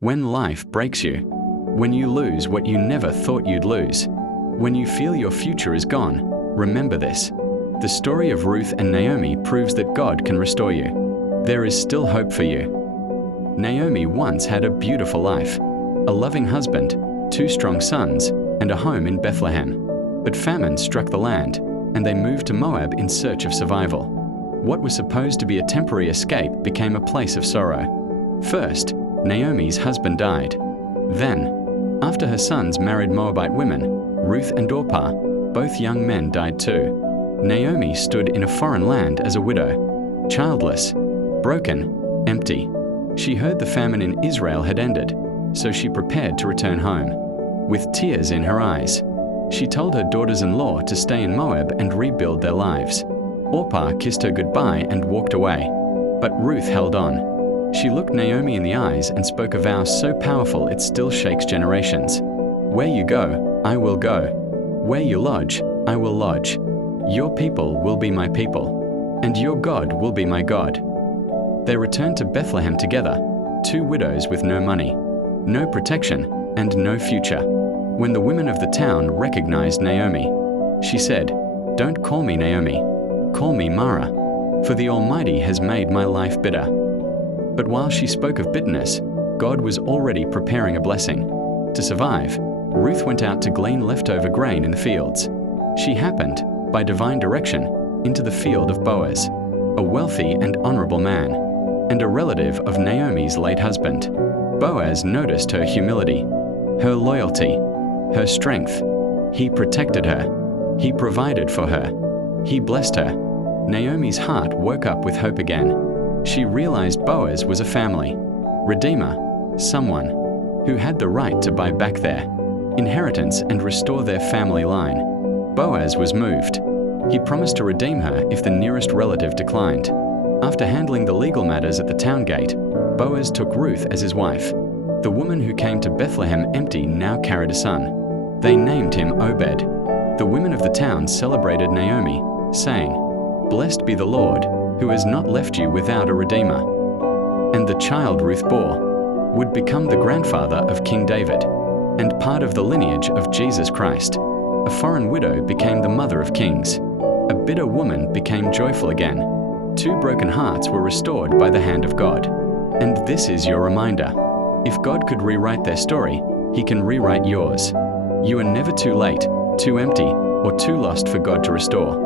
When life breaks you, when you lose what you never thought you'd lose, when you feel your future is gone, remember this. The story of Ruth and Naomi proves that God can restore you. There is still hope for you. Naomi once had a beautiful life, a loving husband, 2 strong sons, and a home in Bethlehem. But famine struck the land, and they moved to Moab in search of survival. What was supposed to be a temporary escape became a place of sorrow. First, Naomi's husband died. Then, after her sons married Moabite women, Ruth and Orpah, both young men died too. Naomi stood in a foreign land as a widow, childless, broken, empty. She heard the famine in Israel had ended, so she prepared to return home. With tears in her eyes, she told her daughters-in-law to stay in Moab and rebuild their lives. Orpah kissed her goodbye and walked away, but Ruth held on. She looked Naomi in the eyes and spoke a vow so powerful it still shakes generations. Where you go, I will go. Where you lodge, I will lodge. Your people will be my people, and your God will be my God. They returned to Bethlehem together, 2 widows with no money, no protection, and no future. When the women of the town recognized Naomi, she said, "Don't call me Naomi, call me Mara, for the Almighty has made my life bitter." But while she spoke of bitterness, God was already preparing a blessing. To survive, Ruth went out to glean leftover grain in the fields. She happened, by divine direction, into the field of Boaz, a wealthy and honorable man, and a relative of Naomi's late husband. Boaz noticed her humility, her loyalty, her strength. He protected her. He provided for her. He blessed her. Naomi's heart woke up with hope again. She realized Boaz was a family, redeemer, someone who had the right to buy back their inheritance and restore their family line. Boaz was moved. He promised to redeem her if the nearest relative declined. After handling the legal matters at the town gate, Boaz took Ruth as his wife. The woman who came to Bethlehem empty now carried a son. They named him Obed. The women of the town celebrated Naomi, saying, "Blessed be the Lord, who has not left you without a redeemer." And the child Ruth bore would become the grandfather of King David and part of the lineage of Jesus Christ. A foreign widow became the mother of kings. A bitter woman became joyful again. 2 broken hearts were restored by the hand of God. And this is your reminder. If God could rewrite their story, He can rewrite yours. You are never too late, too empty, or too lost for God to restore.